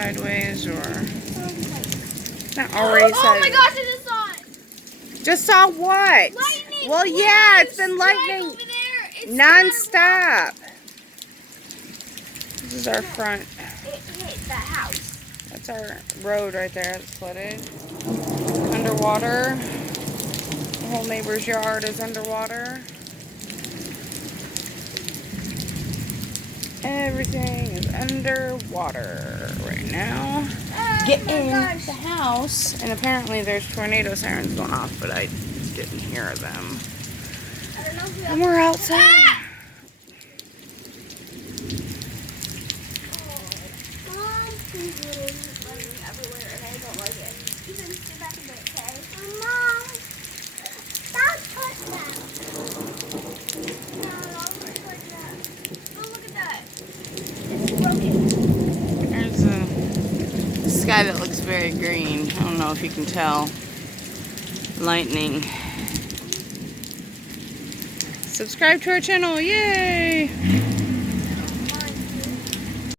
sideways or not already sideways. Oh my gosh, I just saw it! Just saw what? Lightning! Well, yeah, it's been lightning over there. It's non-stop. This is our front. It hit the house. That's our road right there. It's flooded. Underwater. The whole neighbor's yard is underwater. Everything is underwater right now. Get in the house. And apparently there's tornado sirens going off, but I didn't hear them. I don't know if And we're outside. Mom, please little running everywhere and I don't like it. You can sit back a bit, okay? Mom, don't touch that. No, don't touch that. Oh, look at that. It's broken. There's a sky that looks very green. I don't know if you can tell. Lightning. Subscribe to our channel. Yay!